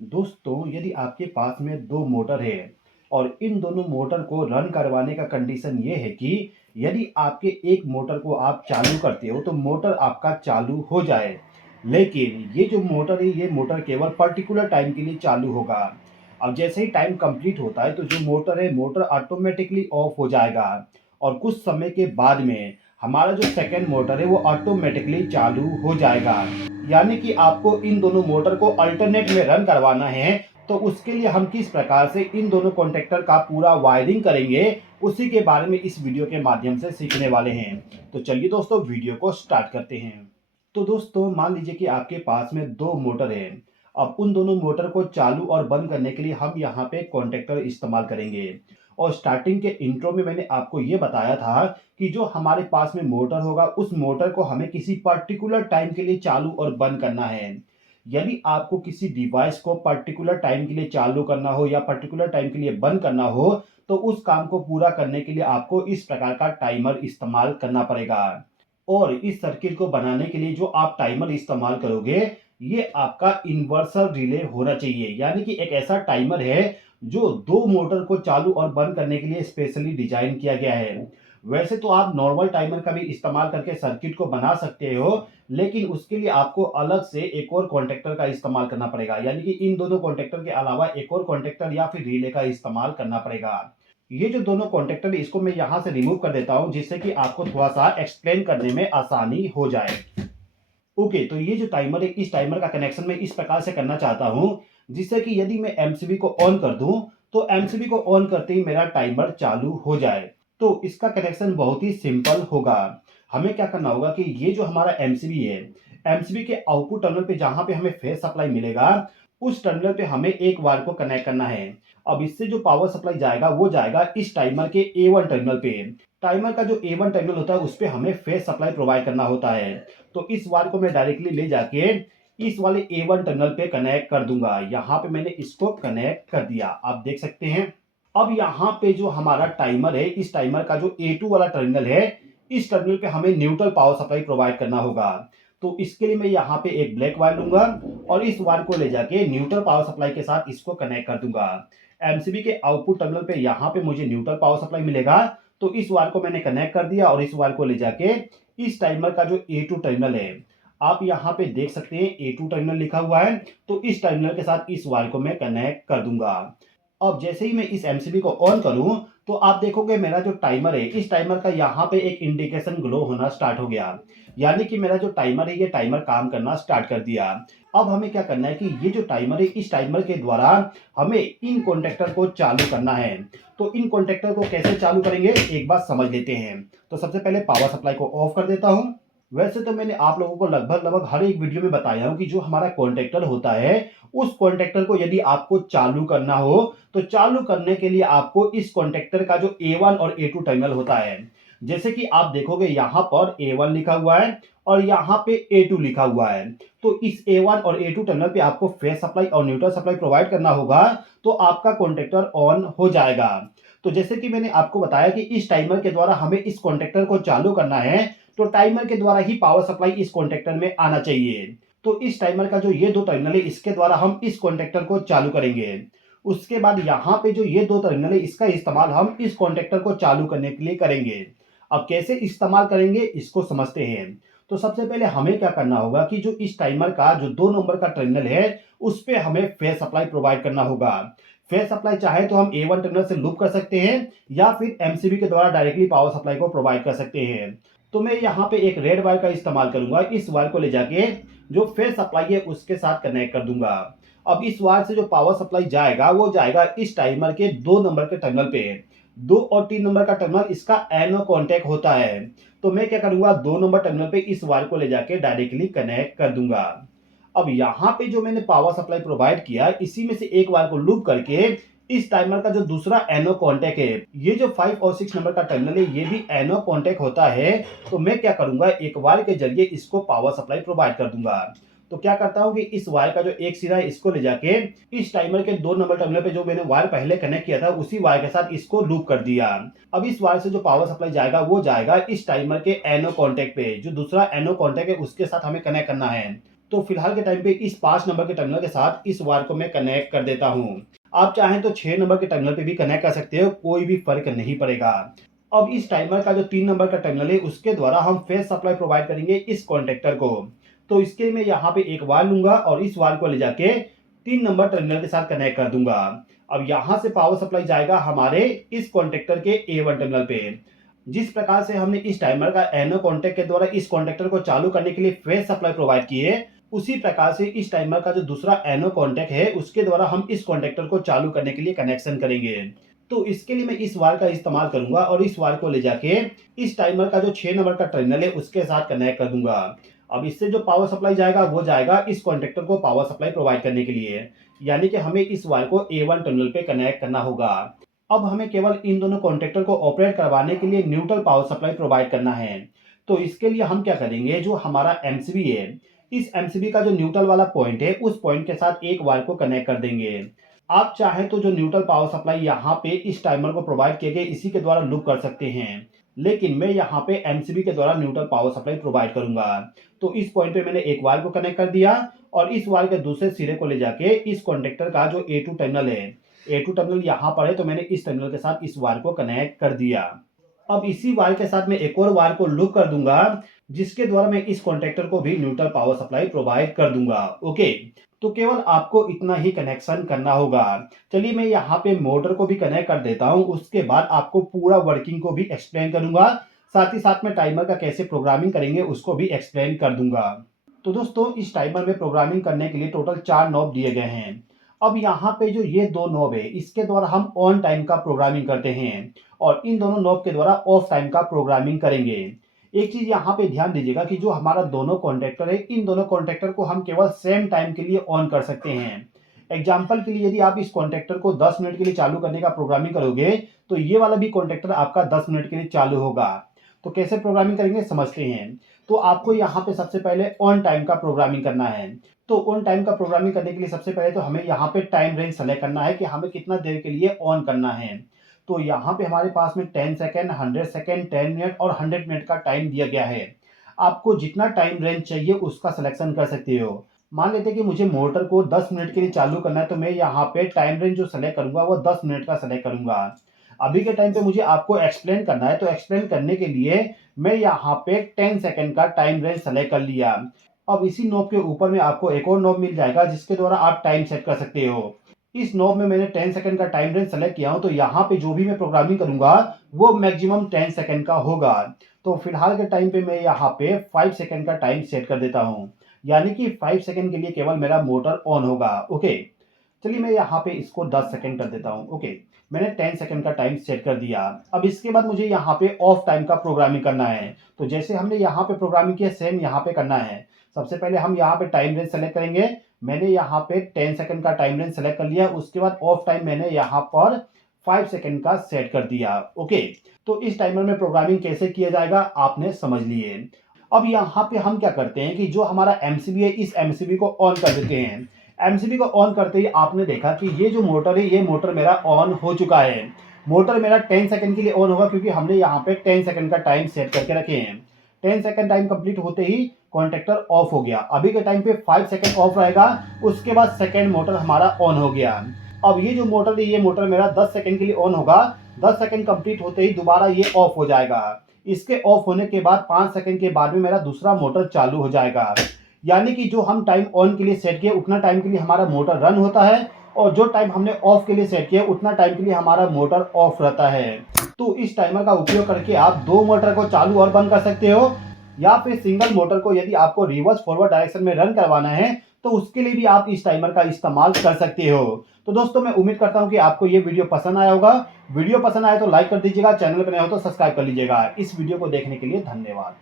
दोस्तों, यदि आपके पास में 2 मोटर है और इन दोनों मोटर को रन करवाने का कंडीशन ये है कि यदि आपके एक मोटर को आप चालू करते हो तो मोटर आपका चालू हो जाए। लेकिन ये जो मोटर है ये मोटर केवल पर्टिकुलर टाइम के लिए चालू होगा। अब जैसे ही टाइम कंप्लीट होता है तो जो मोटर है मोटर ऑटोमेटिकली ऑफ हो जाएगा और कुछ समय के बाद में हमारा जो सेकंड मोटर है वो ऑटोमेटिकली चालू हो जाएगा। यानी कि आपको इन दोनों मोटर को अल्टरनेट में रन करवाना है, तो उसके लिए हम किस प्रकार से इन दोनों कॉन्टैक्टर का पूरा वायरिंग करेंगे, उसी के बारे में इस वीडियो के माध्यम से सीखने वाले हैं। तो चलिए दोस्तों वीडियो को स्टार्ट करते हैं। तो दोस्तों मान लीजिए कि आपके पास में 2 मोटर है। अब उन दोनों मोटर को चालू और बंद करने के लिए हम यहाँ पे कॉन्टैक्टर इस्तेमाल करेंगे। और स्टार्टिंग के इंट्रो में मैंने आपको ये बताया था कि जो हमारे पास में मोटर होगा उस मोटर को हमें किसी पर्टिकुलर टाइम के लिए चालू और बंद करना है। यदि आपको किसी डिवाइस को पर्टिकुलर टाइम के लिए चालू करना हो या पर्टिकुलर टाइम के लिए बंद करना हो तो उस काम को पूरा करने के लिए आपको इस प्रकार का टाइमर इस्तेमाल करना पड़ेगा। और इस सर्किट को बनाने के लिए जो आप टाइमर इस्तेमाल करोगे ये आपका इन्वर्टर रिले होना चाहिए। यानी कि एक ऐसा टाइमर है जो 2 मोटर को चालू और बंद करने के लिए स्पेशली डिजाइन किया गया है। वैसे तो आप नॉर्मल टाइमर का भी इस्तेमाल करके सर्किट को बना सकते हो, लेकिन उसके लिए आपको अलग से एक और कॉन्टैक्टर का इस्तेमाल करना पड़ेगा। यानी कि इन दोनों कॉन्टैक्टर के अलावा एक और कॉन्टैक्टर या फिर रिले का इस्तेमाल करना पड़ेगा। ये जो दोनों कॉन्टैक्टर है इसको मैं यहाँ से रिमूव कर देता हूँ जिससे कि आपको थोड़ा-सा एक्सप्लेन करने में आसानी हो जाए। ओके, तो ये जो टाइमर है इस टाइमर का कनेक्शन मैं इस प्रकार से करना चाहता हूँ जिससे कि यदि मैं एमसीबी को ऑन कर दूं तो एमसीबी को ऑन करते ही मेरा टाइमर चालू हो जाए। तो इसका कनेक्शन बहुत ही सिंपल होगा। हमें क्या करना होगा कि ये जो हमारा एमसीबी है, एमसीबी के आउटपुट टर्मिनल पे जहां पे हमें फेज सप्लाई मिलेगा उस टर्मिनल पे हमें एक वायर को कनेक्ट करना है। अब इससे जो पावर सप्लाई जाएगा वो जाएगा इस टाइमर के A1 टर्मिनल पे। टाइमर का जो A1 टर्मिनल होता है उस पे हमें फेज सप्लाई प्रोवाइड करना होता है। तो इस वायर को मैं डायरेक्टली ले जाके इस वाले A1 टर्मिनल पे कनेक्ट कर दूंगा। यहाँ पे मैंने इसको कनेक्ट कर दिया, आप देख सकते हैं। अब यहाँ पे जो हमारा टाइमर है इस टाइमर का जो A2 वाला टर्मिनल है इस टर्मिनल पे हमें न्यूट्रल पावर सप्लाई प्रोवाइड करना होगा। तो इसके लिए मैं यहाँ पे एक ब्लैक वायर लूंगा और इस वायर को ले जाके न्यूट्रल पावर सप्लाई के साथ इसको कनेक्ट कर दूंगा। एमसीबी के आउटपुट टर्मिनल पे यहाँ पे मुझे न्यूट्रल पावर सप्लाई मिलेगा। तो इस वायर को मैंने कनेक्ट कर दिया और इस वायर को ले जाके इस टाइमर का जो A2 टर्मिनल है, आप यहाँ पे देख सकते हैं A2 टर्मिनल लिखा हुआ है। तो इस टर्मिनल के साथ इस वायर को मैं कनेक्ट कर दूंगा। अब जैसे ही मैं इस एमसीबी को ऑन करूं तो आप देखोगे मेरा जो टाइमर है इस टाइमर का यहाँ पे एक इंडिकेशन ग्लो होना स्टार्ट हो गया। यानी कि मेरा जो टाइमर है ये टाइमर काम करना स्टार्ट कर दिया। अब हमें क्या करना है कि ये जो टाइमर है इस टाइमर के द्वारा हमें इन कॉन्टैक्टर को चालू करना है। तो इन कॉन्टैक्टर को कैसे चालू करेंगे एक बात समझ लेते हैं। तो सबसे पहले पावर सप्लाई को ऑफ कर देता हूं। वैसे तो मैंने आप लोगों को लगभग हर एक वीडियो में बताया हूं कि जो हमारा कॉन्टैक्टर होता है उस कॉन्टैक्टर को यदि आपको चालू करना हो तो चालू करने के लिए आपको इस कॉन्टैक्टर का जो A1 और A2 टर्मिनल होता है, जैसे कि आप देखोगे यहाँ पर A1 लिखा हुआ है और यहाँ पे A2 लिखा हुआ है। तो इस A1 और A2 टर्मिनल पे आपको फेज सप्लाई और न्यूट्रल सप्लाई प्रोवाइड करना होगा तो आपका कॉन्टैक्टर ऑन हो जाएगा। तो जैसे कि मैंने आपको बताया कि इस टाइमर के द्वारा हमें इस कॉन्टैक्टर को चालू करना है तो टाइमर के द्वारा ही पावर सप्लाई इस कॉन्टैक्टर में आना चाहिए। तो इस टाइमर का जो ये 2 टर्मिनल है इसके द्वारा हम इस कॉन्टैक्टर को चालू करेंगे। उसके बाद यहाँ पे जो ये 2 टर्मिनल है इसका इस्तेमाल हम इस कॉन्टैक्टर को चालू करने के लिए करेंगे। अब कैसे इस्तेमाल करेंगे इसको समझते हैं। तो सबसे पहले हमें क्या करना होगा कि जो इस टाइमर का जो 2 नंबर का टर्मिनल है उस पे हमें फेज सप्लाई प्रोवाइड करना होगा। फेज सप्लाई चाहे तो हम A1 टर्मिनल से लूप कर सकते हैं या फिर एमसीबी के द्वारा डायरेक्टली पावर सप्लाई को प्रोवाइड कर सकते हैं। तो मैं यहाँ पे एक रेड वायर का इस्तेमाल करूंगा। इस वायर को ले जाके जो फेज सप्लाई है उसके साथ कनेक्ट कर दूंगा। अब इस वायर से जो पावर सप्लाई जाएगा वो जाएगा इस टाइमर के 2 नंबर के टर्मिनल पे। 2 और 3 नंबर का टर्मिनल इसका एनो कॉन्टैक्ट होता है। तो मैं क्या करूंगा 2 नंबर टर्मिनल पे इस वायर को ले जाके डायरेक्टली कनेक्ट कर दूंगा। अब यहाँ पे जो मैंने पावर सप्लाई प्रोवाइड किया इसी में से एक वायर को लूप करके इस टाइमर का जो दूसरा एनो कॉन्टैक्ट है, ये जो 5 और 6 नंबर का टर्मिनल है ये भी एनो कॉन्टैक्ट होता है। तो मैं क्या करूंगा एक वायर के जरिए इसको पावर सप्लाई प्रोवाइड कर दूंगा। तो क्या करता हूं कि इस वायर का जो एक सिरा है इसको ले जाके इस टाइमर के 2 नंबर टर्मिनल पे जो मैंने वायर पहले कनेक्ट किया था उसी वायर के साथ इसको लूप कर दिया। अब इस वायर से जो पावर सप्लाई जाएगा वो जाएगा इस टाइमर के एनो कॉन्टैक्ट पे। जो दूसरा एनो कॉन्टैक्ट है उसके साथ हमें कनेक्ट करना है। तो फिलहाल के टाइम पे इस 5 नंबर के टर्मिनल के साथ इस वायर को मैं कनेक्ट कर देता हूँ। आप चाहें तो 6 नंबर के टर्मिनल पे भी कनेक्ट कर सकते हो, कोई भी फ़र्क नहीं पड़ेगा। अब इस टाइमर का जो 3 नंबर का टर्मिनल है उसके द्वारा हम फेज सप्लाई प्रोवाइड करेंगे इस कॉन्टैक्टर को। तो इसके लिए मैं यहाँ पे एक वायर लूँगा और इस वायर को ले जाके 3 नंबर टर्मिनल के साथ कनेक्ट कर दूँगा। अब यहाँ से पावर सप्लाई जाएगा हमारे इस कॉन्टैक्टर के A1 टर्मिनल पे। जिस प्रकार से हमने इस टाइमर का एनो कॉन्टैक्ट के द्वारा इस कॉन्टैक्टर को चालू करने के लिए फेज सप्लाई प्रोवाइड किए, उसी प्रकार से इस टाइमर का जो दूसरा एनो कॉन्टैक्ट है उसके द्वारा हम इस कॉन्टैक्टर को चालू करने के लिए कनेक्शन करेंगे। तो इसके लिए मैं इस वायर का इस्तेमाल करूंगा और इस वायर को ले जाके इस टाइमर का जो 6 नंबर का टर्मिनल है उसके साथ कनेक्ट कर दूंगा। अब इससे जो पावर सप्लाई जाएगा वो जाएगा इस कॉन्टैक्टर को पावर सप्लाई प्रोवाइड करने के लिए, यानी कि हमें इस वायर को A1 टर्मिनल पे कनेक्ट करना होगा। अब हमें केवल इन दोनों कॉन्टैक्टर को ऑपरेट करवाने के लिए न्यूट्रल पावर सप्लाई प्रोवाइड करना है। तो इसके लिए हम क्या करेंगे, जो हमारा एमसीबी है, इस एमसीबी का जो न्यूट्रल वाला पॉइंट है उस पॉइंट के साथ एक वायर को कनेक्ट कर देंगे। आप चाहें तो जो न्यूट्रल पावर सप्लाई यहाँ पे इस टाइमर को प्रोवाइड किए गए इसी के द्वारा लूप कर सकते हैं, लेकिन मैं यहाँ पे एमसीबी के द्वारा न्यूट्रल पावर सप्लाई प्रोवाइड करूंगा। तो इस पॉइंट पे मैंने एक वायर को कनेक्ट कर दिया और इस वायर के दूसरे सिरे को ले जाके इस कॉन्टैक्टर का जो A2 टर्मिनल है, A2 टर्मिनल यहाँ पर है, तो मैंने इस टर्मिनल के साथ इस वायर को कनेक्ट कर दिया। अब इसी वायर के साथ मैं एक और वायर को लूप कर दूंगा जिसके द्वारा मैं इस कॉन्टैक्टर को भी न्यूट्रल पावर सप्लाई प्रोवाइड कर दूंगा। ओके, तो केवल आपको इतना ही कनेक्शन करना होगा। चलिए मैं यहाँ पे मोटर को भी कनेक्ट कर देता हूँ, उसके बाद आपको पूरा वर्किंग को भी एक्सप्लेन करूंगा, साथ ही साथ में टाइमर का कैसे प्रोग्रामिंग करेंगे उसको भी एक्सप्लेन कर दूंगा। तो दोस्तों इस टाइमर में प्रोग्रामिंग करने के लिए टोटल 4 नॉब दिए गए हैं। अब यहाँ पे जो ये 2 नॉब है इसके द्वारा हम ऑन टाइम का प्रोग्रामिंग करते हैं और इन दोनों नॉब के द्वारा ऑफ टाइम का प्रोग्रामिंग करेंगे। एक चीज यहाँ पे ध्यान दीजिएगा कि जो हमारा दोनों कॉन्टैक्टर है, इन दोनों कॉन्टैक्टर को हम केवल सेम टाइम के लिए ऑन कर सकते हैं। एग्जाम्पल के लिए यदि आप इस कॉन्टैक्टर को 10 मिनट के लिए चालू करने का प्रोग्रामिंग करोगे तो ये वाला भी कॉन्टैक्टर आपका 10 मिनट के लिए चालू होगा। तो कैसे प्रोग्रामिंग करेंगे समझते हैं। तो आपको यहाँ पे सबसे पहले ऑन टाइम का प्रोग्रामिंग करना है। तो ऑन टाइम का प्रोग्रामिंग करने के लिए सबसे पहले तो हमें यहाँ पे टाइम रेंज सेलेक्ट करना है कि हमें कितना देर के लिए ऑन करना है। तो यहाँ पे हमारे पास में 10 सेकेंड, 100 सेकेंड, 10 मिनट और 100 मिनट का टाइम दिया गया है। आपको जितना टाइम रेंज चाहिए उसका सिलेक्शन कर सकते हो। मान लेते हैं कि मुझे मोटर को 10 मिनट के लिए चालू करना है, तो मैं यहाँ पे टाइम रेंज जो सेलेक्ट करूंगा वो 10 मिनट का सेलेक्ट करूंगा। अभी के टाइम पे मुझे आपको एक्सप्लेन करना है, तो एक्सप्लेन करने के लिए मैं यहाँ पे 10 सेकेंड का टाइम रेंज सेलेक्ट कर लिया। अब इसी नॉब के ऊपर में आपको एक और नॉब मिल जाएगा जिसके द्वारा आप टाइम सेट कर सकते हो। इस नॉब में मैंने 10 सेकंड का टाइम रेंज सेलेक्ट किया हूं, तो यहाँ पे जो भी मैं प्रोग्रामिंग करूंगा वो मैक्सिमम 10 सेकंड का होगा। तो फिलहाल के टाइम पे मैं यहाँ पे 5 सेकंड का टाइम सेट कर देता हूं, यानी कि 5 सेकंड के लिए केवल मेरा मोटर ऑन होगा। ओके, चलिए मैं यहाँ पे इसको 10 सेकंड कर देता हूँ। ओके, मैंने 10 सेकंड का टाइम सेट कर दिया। अब इसके बाद मुझे यहाँ पे ऑफ टाइम का प्रोग्रामिंग करना है। तो जैसे हमने यहाँ पे प्रोग्रामिंग किया सेम यहाँ पे करना है। सबसे पहले हम यहाँ पे टाइम रेंज सेलेक्ट करेंगे। मैंने यहाँ पे 10 सेकंड का टाइम रेंज सेलेक्ट कर लिया। उसके बाद ऑफ टाइम मैंने यहाँ पर 5 सेकंड का सेट कर दिया। ओके, तो इस टाइमर में प्रोग्रामिंग कैसे किया जाएगा आपने समझ लिए। अब यहाँ पे हम क्या करते हैं कि जो हमारा एमसीबी है इस एमसीबी को ऑन कर देते हैं। एमसीबी को ऑन करते ही आपने देखा कि ये जो मोटर है ये मोटर मेरा ऑन हो चुका है। मोटर मेरा 10 सेकंड के लिए ऑन होगा क्योंकि हमने यहाँ पे 10 सेकंड का टाइम सेट करके रखे हैं। 10 सेकंड टाइम कंप्लीट होते ही कॉन्टैक्टर ऑफ हो गया। अभी के टाइम पे 5 सेकंड ऑफ रहेगा, उसके बाद सेकंड मोटर हमारा ऑन हो गया। अब ये जो मोटर है ये मोटर मेरा 10 सेकंड के लिए ऑन होगा। 10 सेकंड कंप्लीट होते ही दोबारा ये ऑफ हो जाएगा। इसके ऑफ होने के बाद 5 सेकंड के बाद में मेरा दूसरा मोटर चालू हो जाएगा। यानी कि जो हम टाइम ऑन के लिए सेट किए उतना टाइम के लिए हमारा मोटर रन होता है और जो टाइम हमने ऑफ के लिए सेट किया उतना टाइम के लिए हमारा मोटर ऑफ रहता है। तो इस टाइमर का उपयोग करके आप दो मोटर को चालू और बंद कर सकते हो, या फिर सिंगल मोटर को यदि आपको रिवर्स फॉरवर्ड डायरेक्शन में रन करवाना है तो उसके लिए भी आप इस टाइमर का इस्तेमाल कर सकते हो। तो दोस्तों मैं उम्मीद करता हूं कि आपको ये वीडियो पसंद आया होगा। वीडियो पसंद आए तो लाइक कर दीजिएगा, चैनल पर नए हो तो सब्सक्राइब कर लीजिएगा। इस वीडियो को देखने के लिए धन्यवाद।